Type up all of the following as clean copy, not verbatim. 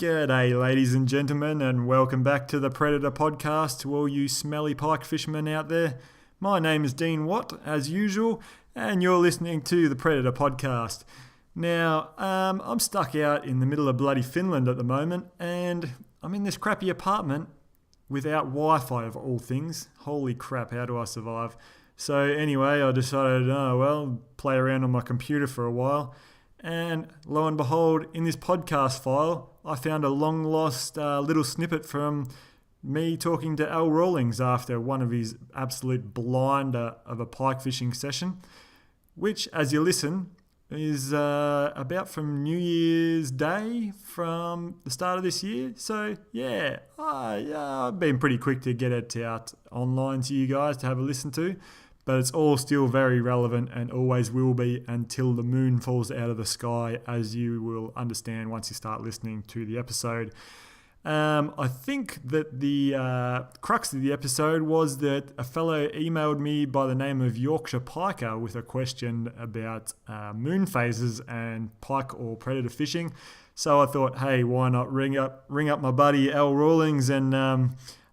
G'day, ladies and gentlemen, and welcome back to the Predator Podcast to all you smelly pike fishermen out there. My name is Dean Watt, as usual, and you're listening to the Predator Podcast. Now, I'm stuck out in the middle of bloody Finland at the moment, and I'm in this crappy apartment without Wi-Fi of all things. Holy crap, how do I survive? So anyway, I decided, play around on my computer for a while. And lo and behold, in this podcast file, I found a long-lost little snippet from me talking to Rawlings after one of his absolute blinder of a pike fishing session, which, as you listen, is about from New Year's Day from the start of this year. So, I've been pretty quick to get it out online to you guys to have a listen to. But it's all still very relevant and always will be until the moon falls out of the sky, as you will understand once you start listening to the episode. I think that the crux of the episode was that a fellow emailed me by the name of Yorkshire Piker with a question about moon phases and pike or predator fishing. So I thought, hey, why not ring up my buddy Al Rawlings and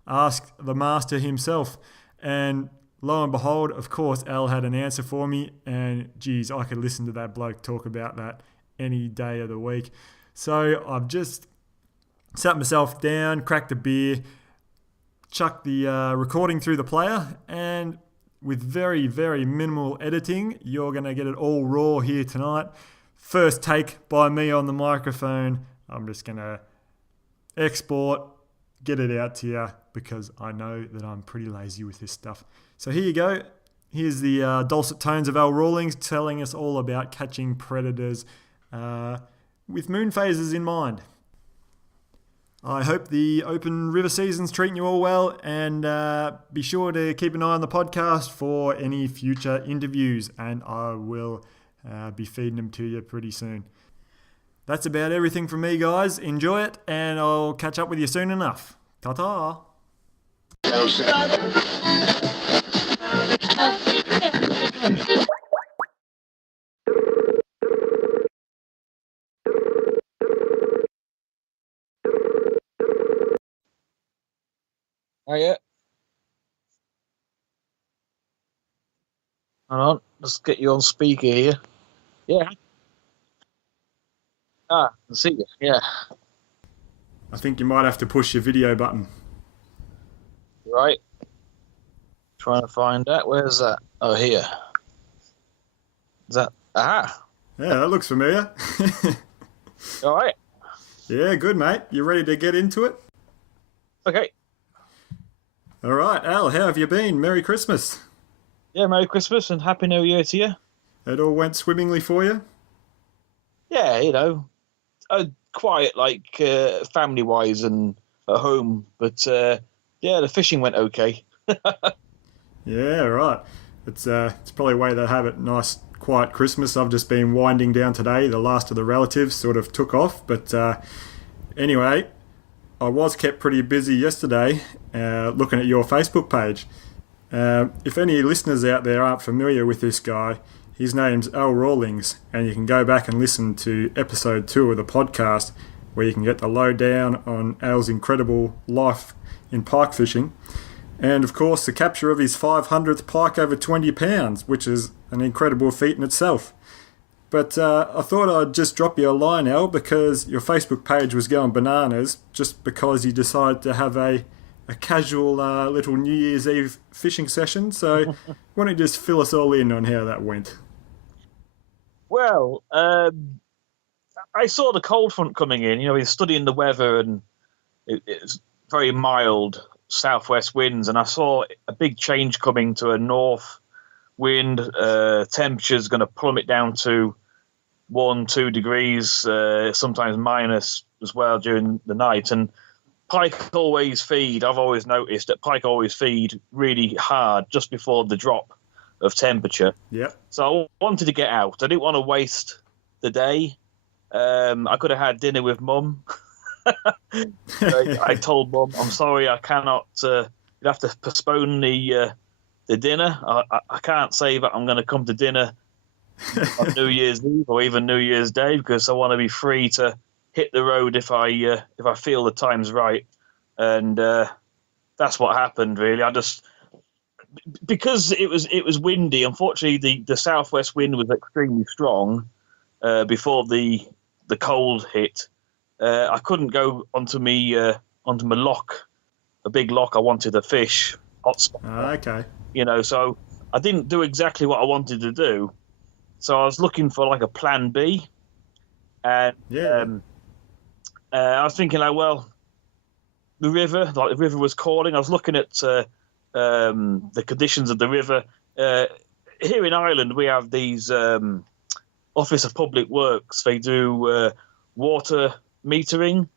ask the master himself. And lo and behold, of course, Al had an answer for me, and geez, I could listen to that bloke talk about that any day of the week. So I've just sat myself down, cracked a beer, chucked the recording through the player, and with very, very minimal editing, you're going to get it all raw here tonight. First take by me on the microphone. I'm just going to export, get it out to you, because I know that I'm pretty lazy with this stuff. So here you go. Here's the dulcet tones of Al Rawlings telling us all about catching predators with moon phases in mind. I hope the open river season's treating you all well, and be sure to keep an eye on the podcast for any future interviews, and I will be feeding them to you pretty soon. That's about everything from me, guys. Enjoy it, and I'll catch up with you soon enough. Ta-ta! Oh, yeah. Hang on, let's get you on speaker here. Yeah. I can see you, yeah. I think you might have to push your video button. Right. Trying to find that. Where's that? Oh, here. Is that? Aha. Yeah, that looks familiar. All right. Yeah, good, mate. You ready to get into it? Okay. All right, Al, how have you been? Merry Christmas. Yeah, Merry Christmas and Happy New Year to you. It all went swimmingly for you? Yeah, quiet, like family-wise and at home. But, the fishing went okay. Yeah, right. It's probably a way to have it nice, quiet Christmas. I've just been winding down today. The last of the relatives sort of took off. But anyway, I was kept pretty busy yesterday looking at your Facebook page. If any listeners out there aren't familiar with this guy, his name's Al Rawlings, and you can go back and listen to episode 2 of the podcast, where you can get the lowdown on Al's incredible life in pike fishing. And of course, the capture of his 500th pike over 20 pounds, which is an incredible feat in itself. But I thought I'd just drop you a line, Al, because your Facebook page was going bananas just because you decided to have a casual little New Year's Eve fishing session. So why don't you just fill us all in on how that went? Well, I saw the cold front coming in. He's studying the weather, and it's very mild southwest winds, and I saw a big change coming to a north wind. Temperature's going to plummet down to 1-2 degrees, sometimes minus as well during the night. And pike always feed. I've always noticed that pike always feed really hard just before the drop of temperature. Yeah. So I wanted to get out. I didn't want to waste the day. I could have had dinner with Mum. I told Mum, I'm sorry, I cannot. You'd have to postpone the dinner. I can't say that I'm going to come to dinner on New Year's Eve or even New Year's Day, because I want to be free to hit the road if I feel the time's right, and that's what happened. Really, because it was windy. Unfortunately, the southwest wind was extremely strong before the cold hit. I couldn't go onto my lock, a big lock. I wanted a fish hotspot. Okay. So I didn't do exactly what I wanted to do. So I was looking for like a plan B, and I was thinking, like, well, the river was calling. I was looking at the conditions of the river. Here in Ireland, we have these Office of Public Works. They do water metering.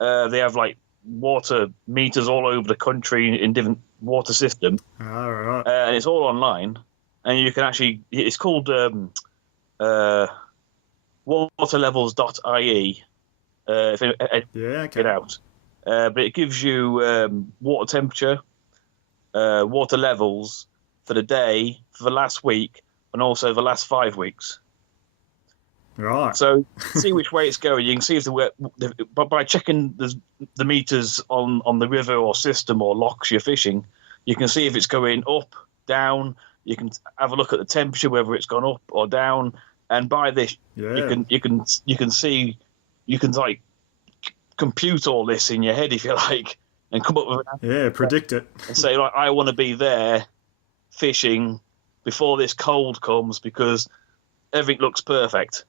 They have like water meters all over the country in different water systems. All right. And it's all online, and you can actually. It's called waterlevels.ie. If it, get out, but it gives you water temperature, water levels for the day, for the last week, and also the last 5 weeks. Right. So see which way it's going. You can see if by checking the meters on the river or system or locks you're fishing, you can see if it's going up, down. You can have a look at the temperature, whether it's gone up or down. And by this, you can see, you can like compute all this in your head, if you like, and come up with predict it and say, like, I want to be there fishing before this cold comes because everything looks perfect.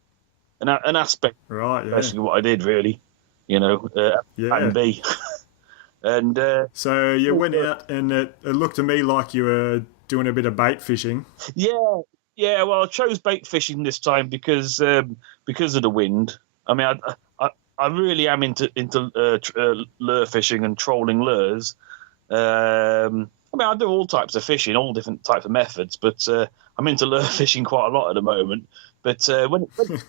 And that's basically what I did, really. And B. And so you went out, and it looked to me like you were doing a bit of bait fishing. Yeah. Well, I chose bait fishing this time because of the wind. I mean, I really am into lure fishing and trolling lures. I mean, I do all types of fishing, all different types of methods, but I'm into lure fishing quite a lot at the moment. But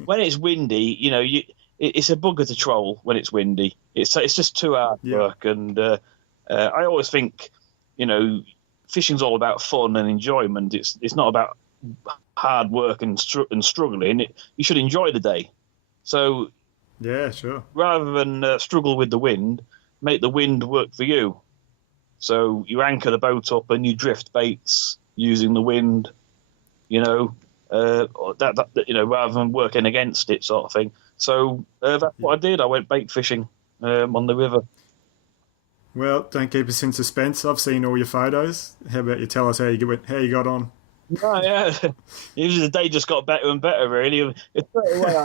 when it's windy, it's a bugger to troll when it's windy. It's just 2 hours work, and I always think, fishing's all about fun and enjoyment. It's not about hard work and struggling. You should enjoy the day. So yeah, sure. Rather than struggle with the wind, make the wind work for you. So you anchor the boat up and you drift baits using the wind. Rather than working against it, sort of thing. So that's what I did. I went bait fishing on the river. Well, don't keep us in suspense. I've seen all your photos. How about you tell us how you got on? Oh, yeah. Usually the day just got better and better, really. Straight away,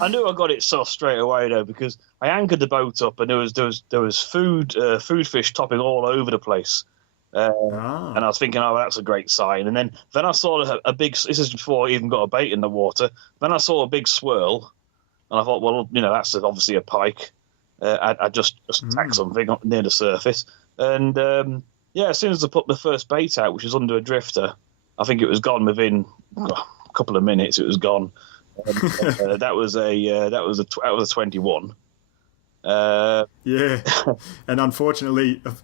I knew I got it soft straight away, though, because I anchored the boat up and there was food fish topping all over the place. And I was thinking, that's a great sign. And then I saw a big. This is before I even got a bait in the water. Then I saw a big swirl, and I thought, well, that's obviously a pike. I just attacked something near the surface, and as soon as I put the first bait out, which was under a drifter, I think it was gone within a couple of minutes. It was gone. That was a 21. And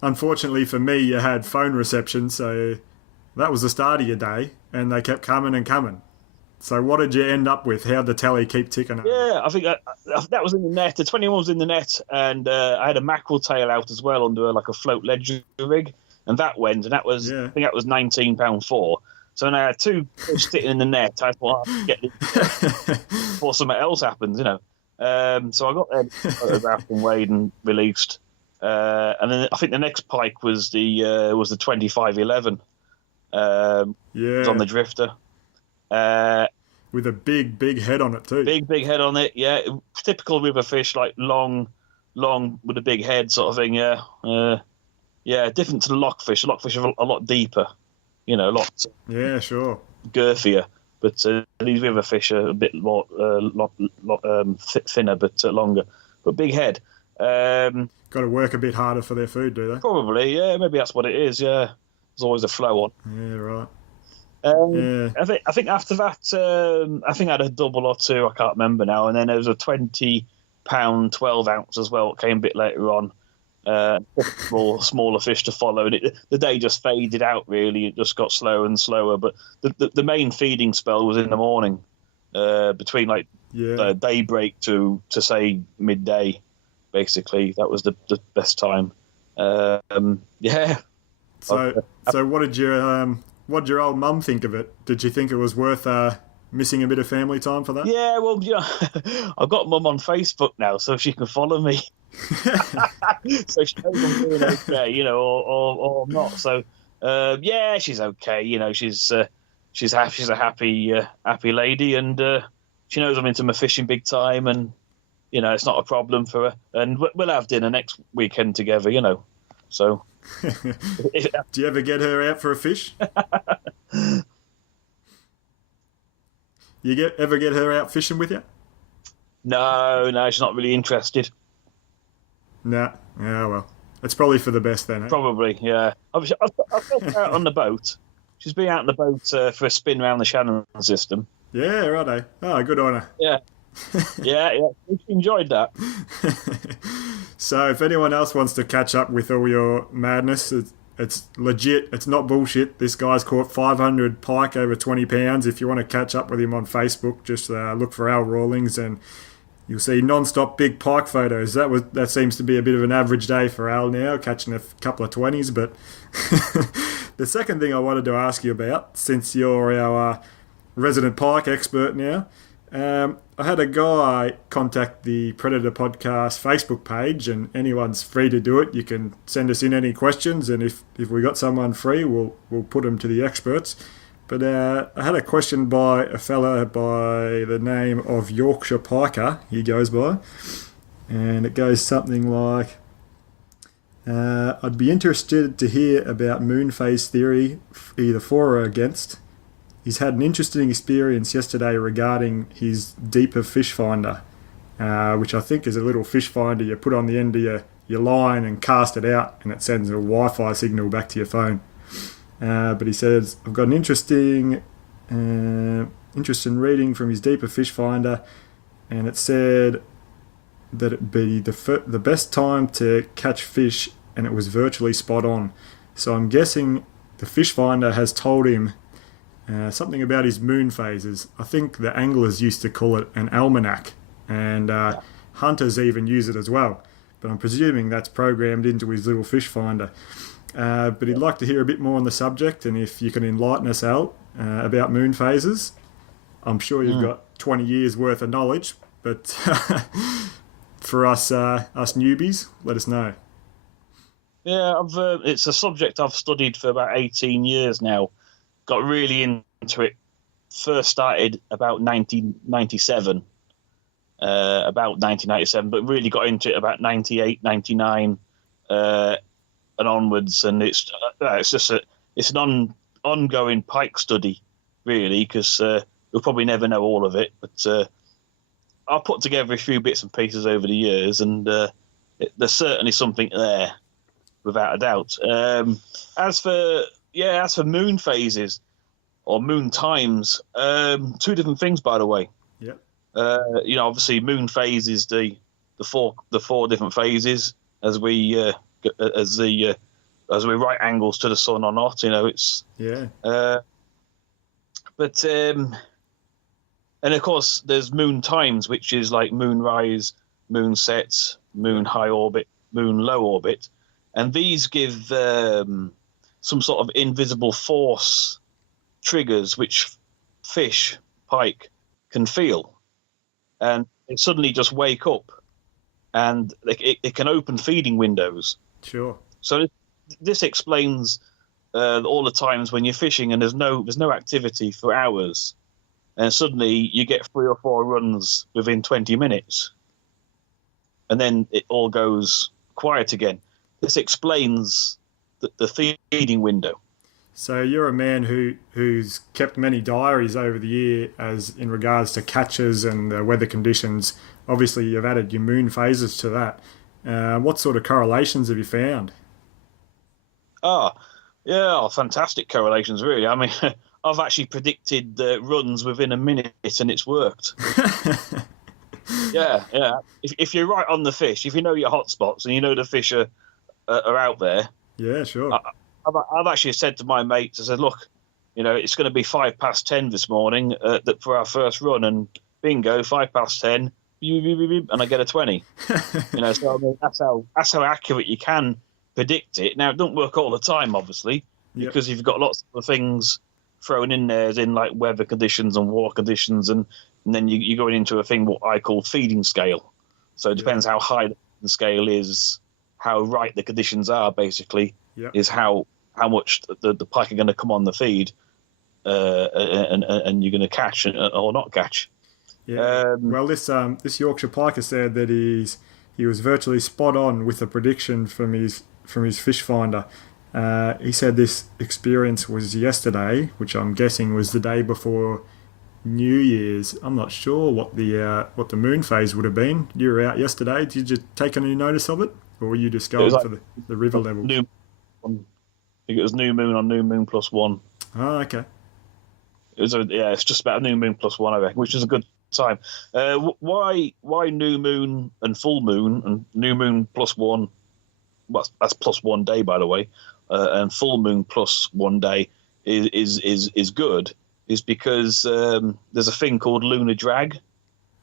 unfortunately for me, you had phone reception, so that was the start of your day, and they kept coming and coming. So what did you end up with? How'd the tally keep ticking over? Yeah, I think that was in the net. The 21 was in the net, and I had a mackerel tail out as well under a float ledger rig, and that went, and that was I think that was £19.4. So when I had 2 fish sitting in the net, I thought I'd get this before something else happens, So I got them photographed and weighed and released, and then I think the next pike was the 2511. It was on the drifter. With a big head on it too. Big head on it, yeah. Typical river fish, like long with a big head sort of thing, yeah. Different to the lockfish. The lockfish are a lot deeper, lots. Yeah, sure. Girthier, but these river fish are a bit more thinner, but longer. But big head. Got to work a bit harder for their food, do they? Probably, yeah. Maybe that's what it is. Yeah, there's always a flow on. Yeah, right. I think after that, I think I had a double or 2. I can't remember now. And then there was a 20-pound 12 ounce as well. It came a bit later on. Smaller fish to follow. And the day just faded out. Really, it just got slower and slower. But the main feeding spell was in the morning, between Yeah. Daybreak to say midday, basically. That was the best time. Yeah. So what did your old mum think of it? Did she think it was worth missing a bit of family time for that? Yeah, well, I've got Mum on Facebook now, so she can follow me. So she knows I'm doing okay, or not. So, yeah, she's okay. She's happy. She's a happy lady, and she knows I'm into my fishing big time, and it's not a problem for her. And we'll have dinner next weekend together. So. Do you ever get her out for a fish? Ever get her out fishing with you? No, she's not really interested. Nah. Yeah, well, it's probably for the best then. Eh? Probably, yeah. I've got her out on the boat. She's been out on the boat for a spin around the Shannon system. Yeah, righto. Oh, good on her. Yeah. Yeah. She enjoyed that. So if anyone else wants to catch up with all your madness, it's legit. It's not bullshit. This guy's caught 500 pike over 20 pounds. If you want to catch up with him on Facebook, just look for Al Rawlings and you'll see non-stop big pike photos. That seems to be a bit of an average day for Al now, catching a couple of 20s. But the second thing I wanted to ask you about, since you're our resident pike expert now, I had a guy contact the Predator Podcast Facebook page, and anyone's free to do it. You can send us in any questions, and if we got someone free, we'll put them to the experts. But I had a question by a fella by the name of Yorkshire Piker, he goes by, and it goes something like, I'd be interested to hear about moon phase theory, either for or against. He's had an interesting experience yesterday regarding his deeper fish finder, which I think is a little fish finder you put on the end of your line and cast it out, and it sends a Wi-Fi signal back to your phone. But he says, I've got an interest in reading from his deeper fish finder, and it said that it'd be the best time to catch fish, and it was virtually spot on. So I'm guessing the fish finder has told him something about his moon phases. I think the anglers used to call it an almanac, and hunters even use it as well. But I'm presuming that's programmed into his little fish finder. But he'd like to hear a bit more on the subject, and if you can enlighten us out about moon phases. I'm sure you've got 20 years worth of knowledge, but for us newbies, let us know. Yeah, it's a subject I've studied for about 18 years now. Got really into it. First started about 1997, but really got into it about 98, 99, and onwards. And it's an ongoing pike study, really, because we'll probably never know all of it. But I'll put together a few bits and pieces over the years, and there's certainly something there, without a doubt. As for moon phases or moon times, two different things, by the way. Yep. Obviously, moon phase is the four different phases as we right angles to the sun or not. It's and of course there's moon times, which is like moon rise, moon sets, moon high orbit, moon low orbit, and these give some sort of invisible force triggers which fish, pike, can feel, and they suddenly just wake up, and it can open feeding windows. Sure. So this explains all the times when you're fishing and there's no activity for hours, and suddenly you get 3 or 4 runs within 20 minutes, and then it all goes quiet again. This explains the feeding window. So you're a man who's kept many diaries over the year as in regards to catches and the weather conditions. Obviously, you've added your moon phases to that. What sort of correlations have you found? Fantastic correlations, really. I mean, I've actually predicted runs within a minute, and it's worked. Yeah. If you're right on the fish, if you know your hot spots and you know the fish are out there. Yeah, sure. I've actually said to my mates, I said, look, it's going to be 10 this morning for our first run, and bingo, 10, and I get a 20. So I mean, that's how accurate you can predict it. Now, it don't work all the time, obviously, because you've got lots of things thrown in there, as in like weather conditions and water conditions, and then you're going into a thing what I call feeding scale. So it depends how high the scale is, how right the conditions are, basically, is how much the pike are going to come on the feed, and you're going to catch or not catch. Yeah. Well, this Yorkshire piker said that he was virtually spot on with the prediction from his fish finder. He said this experience was yesterday, which I'm guessing was the day before New Year's. I'm not sure what the moon phase would have been. You were out yesterday. Did you take any notice of it, or were you just going for the river level? I think it was new moon on new moon +1. Oh, okay. It's just about a new moon +1, I reckon, which is a good time. Why new moon and full moon and new moon +1? Well, that's +1 day, by the way, and full moon +1 day is good. Is because there's a thing called lunar drag.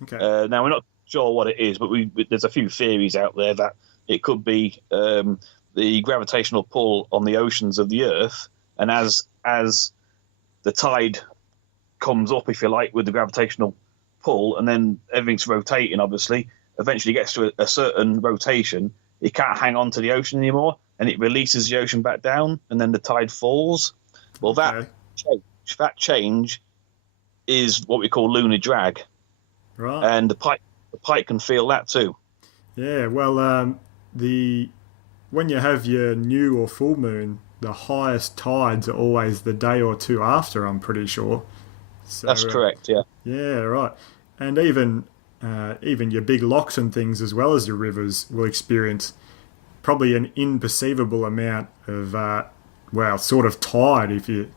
Okay. Now we're not sure what it is, but there's a few theories out there that it could be the gravitational pull on the oceans of the Earth, and as the tide comes up, if you like, with the gravitational pull, and then everything's rotating, obviously, eventually gets to a certain rotation, it can't hang on to the ocean anymore, and it releases the ocean back down, and then the tide falls. Well, that change is what we call lunar drag. Right. And the pike can feel that too. Yeah, well, when you have your new or full moon, the highest tides are always the day or two after, I'm pretty sure. So, that's correct, yeah. Yeah, right. And even your big locks and things, as well as your rivers, will experience probably an imperceivable amount of, sort of tide, if you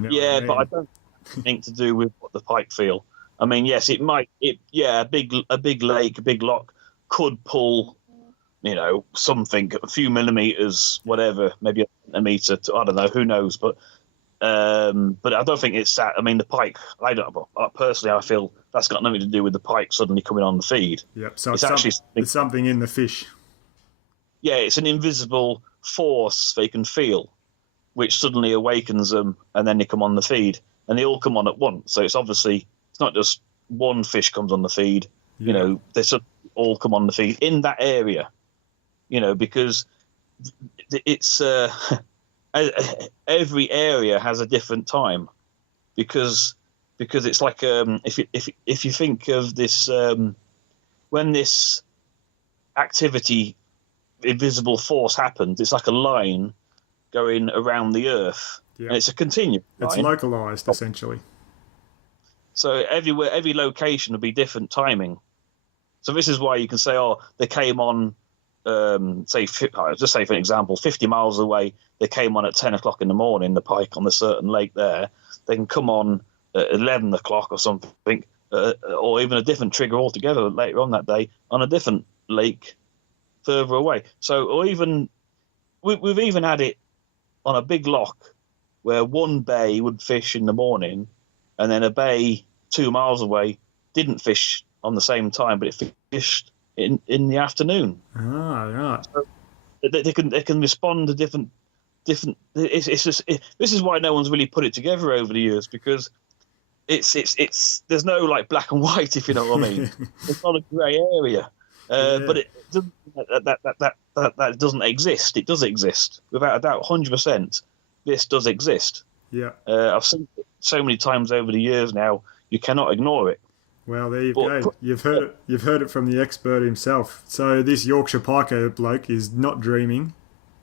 know. Yeah, what I mean. but I don't think to do with what the pike feel. I mean, yes, it might. A big lake, a big lock could pull, something, a few millimeters, whatever, maybe a centimeter. I don't know, who knows? But I don't think it's that. I mean, the pike. Personally, I feel that's got nothing to do with the pike suddenly coming on the feed. Yeah, so it's something in the fish. Yeah, it's an invisible force they can feel, which suddenly awakens them, and then they come on the feed, and they all come on at once. So it's not just one fish comes on the feed. Yeah. They sort of all come on the feed in that area. Because it's every area has a different time, because it's like if you think of this when this activity, invisible force happens, it's like a line going around the Earth, and it's a continuous line. It's localized, essentially. So every location will be different timing. So this is why you can say, they came on, just say for an example, 50 miles away, they came on at 10 o'clock in the morning, the pike on a certain lake there. They can come on at 11 o'clock or something, or even a different trigger altogether later on that day on a different lake further away. So, or even, we've even had it on a big lock where one bay would fish in the morning, and then a bay 2 miles away didn't fish on the same time, but it fished in the afternoon. Ah, right. So they can respond to different. This is why no one's really put it together over the years, because it's there's no like black and white, if you know what I mean. It's not a grey area, but it doesn't, that doesn't exist. It does exist without a doubt, 100%. This does exist. Yeah, I've seen it so many times over the years now. You cannot ignore it. Well, there you go. You've heard it from the expert himself. So this Yorkshire piker bloke is not dreaming.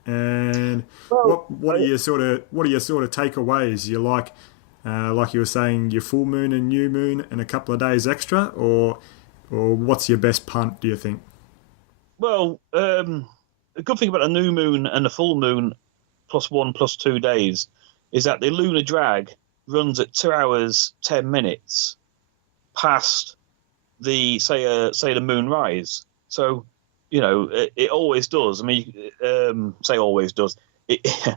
And what are your sort of takeaways? You like you were saying, your full moon and new moon and a couple of days extra, or what's your best punt, do you think? Well, the good thing about a new moon and a full moon +1 +2 days is that the lunar drag runs at 2 hours 10 minutes past the the moon rise. So it always does. I mean, say always does. It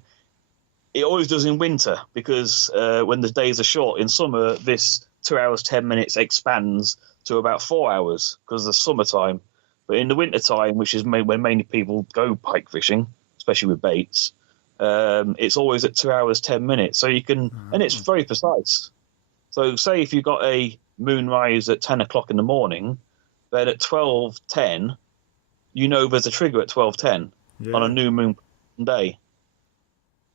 always does in winter, because when the days are short. In summer, this 2 hours 10 minutes expands to about 4 hours because of the summertime. But in the wintertime, which is when mainly people go pike fishing, especially with baits, it's always at 2 hours, 10 minutes. So you can, and it's very precise. So say if you've got a moonrise at 10 o'clock in the morning, then at 12:10, you know there's a trigger at 12:10 on a new moon day.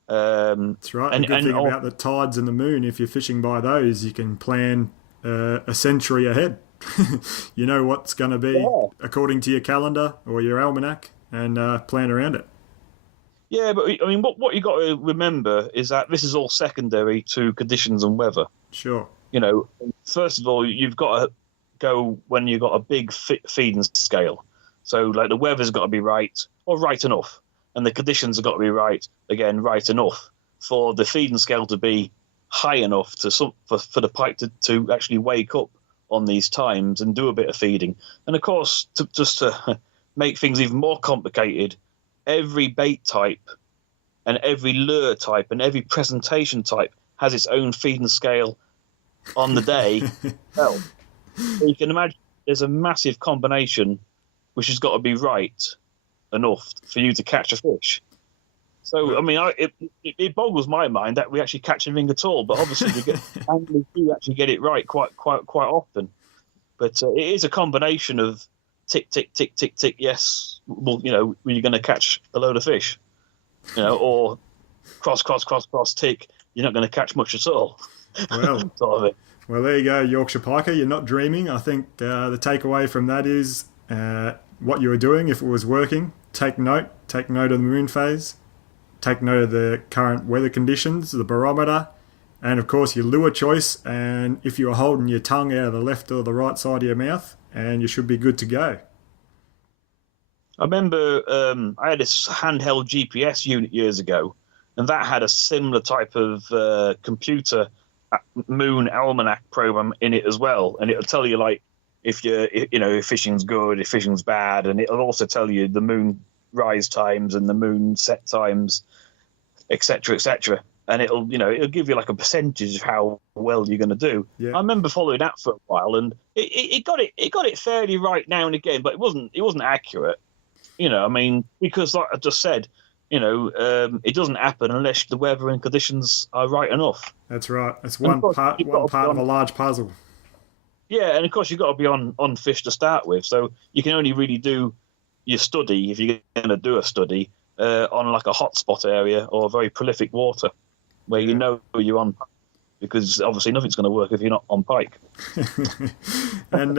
That's right. The good thing about the tides and the moon, if you're fishing by those, you can plan a century ahead. You know what's going to be according to your calendar or your almanac, and plan around it. Yeah, but I mean, what you got to remember is that this is all secondary to conditions and weather. Sure. You know, first of all, you've got to go when you've got a big feeding scale. So, like, the weather's got to be right, or right enough, and the conditions have got to be right, again, right enough, for the feeding scale to be high enough for the pike to actually wake up on these times and do a bit of feeding. And, of course, to make things even more complicated, every bait type and every lure type and every presentation type has its own feeding scale on the day. Well, so you can imagine there's a massive combination which has got to be right enough for you to catch a fish. So, I mean, it boggles my mind that we actually catch anything at all. But obviously, we do actually get it right quite often. But it is a combination of tick, tick, tick, tick, tick. Yes, well, you know, you're going to catch a load of fish, you know, or cross, cross, cross, cross, tick. You're not going to catch much at all. Well, sort of it. Well, there you go, Yorkshire Piker. You're not dreaming. I think the takeaway from that is what you were doing. If it was working, take note. Take note of the moon phase. Take note of the current weather conditions, the barometer, and of course your lure choice. And if you're holding your tongue out of the left or the right side of your mouth, and you should be good to go. I remember I had this handheld GPS unit years ago, and that had a similar type of computer moon almanac program in it as well, and it'll tell you, like, if fishing's good, if fishing's bad, and it'll also tell you the moon rise times and the moon set times, etc., and it'll give you like a percentage of how well you're going to do. Yeah. I remember following that for a while, and it got it fairly right now and again, but it wasn't accurate. You know, I mean, because like I just said, it doesn't happen unless the weather and conditions are right enough. That's right. It's one part of a large puzzle. Yeah, and of course you've got to be on fish to start with, so you can only really do your study, if you're going to do a study, on like a hotspot area or very prolific water where you know you're on, because obviously nothing's going to work if you're not on pike. And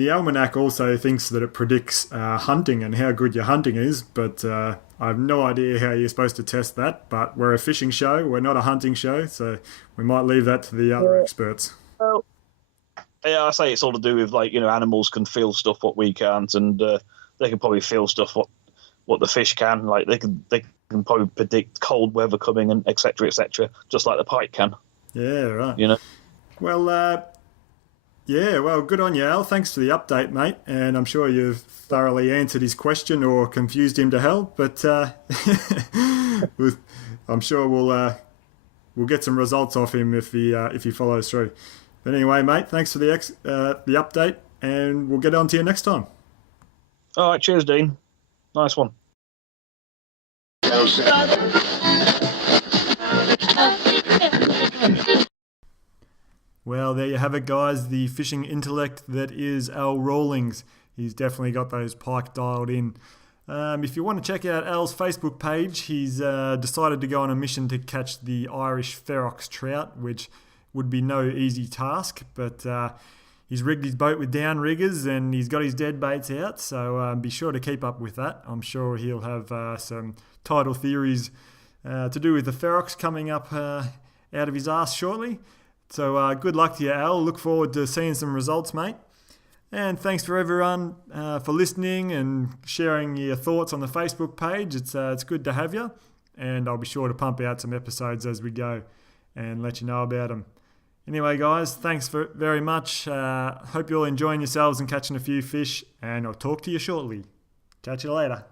the almanac also thinks that it predicts hunting and how good your hunting is, but I have no idea how you're supposed to test that. But we're a fishing show, we're not a hunting show, so we might leave that to the other experts. Well, yeah, I say it's all to do with, like, animals can feel stuff what we can't, and they can probably feel stuff what the fish can. Like they can probably predict cold weather coming and etc., just like the pike can. Yeah, right. Well, well, good on you, Al. Thanks for the update, mate. And I'm sure you've thoroughly answered his question or confused him to hell. But I'm sure we'll get some results off him if he follows through. But anyway, mate, thanks for the update, and we'll get on to you next time. All right, cheers, Dean. Nice one. Well, there you have it, guys. The fishing intellect that is Al Rawlings. He's definitely got those pike dialed in. If you want to check out Al's Facebook page, he's decided to go on a mission to catch the Irish ferox trout, which would be no easy task, but he's rigged his boat with downriggers and he's got his dead baits out, so be sure to keep up with that. I'm sure he'll have some tidal theories to do with the ferox coming up out of his arse shortly. So good luck to you, Al. Look forward to seeing some results, mate. And thanks for everyone for listening and sharing your thoughts on the Facebook page. It's good to have you, and I'll be sure to pump out some episodes as we go and let you know about them. Anyway, guys, thanks very much. Hope you're all enjoying yourselves and catching a few fish, and I'll talk to you shortly. Catch you later.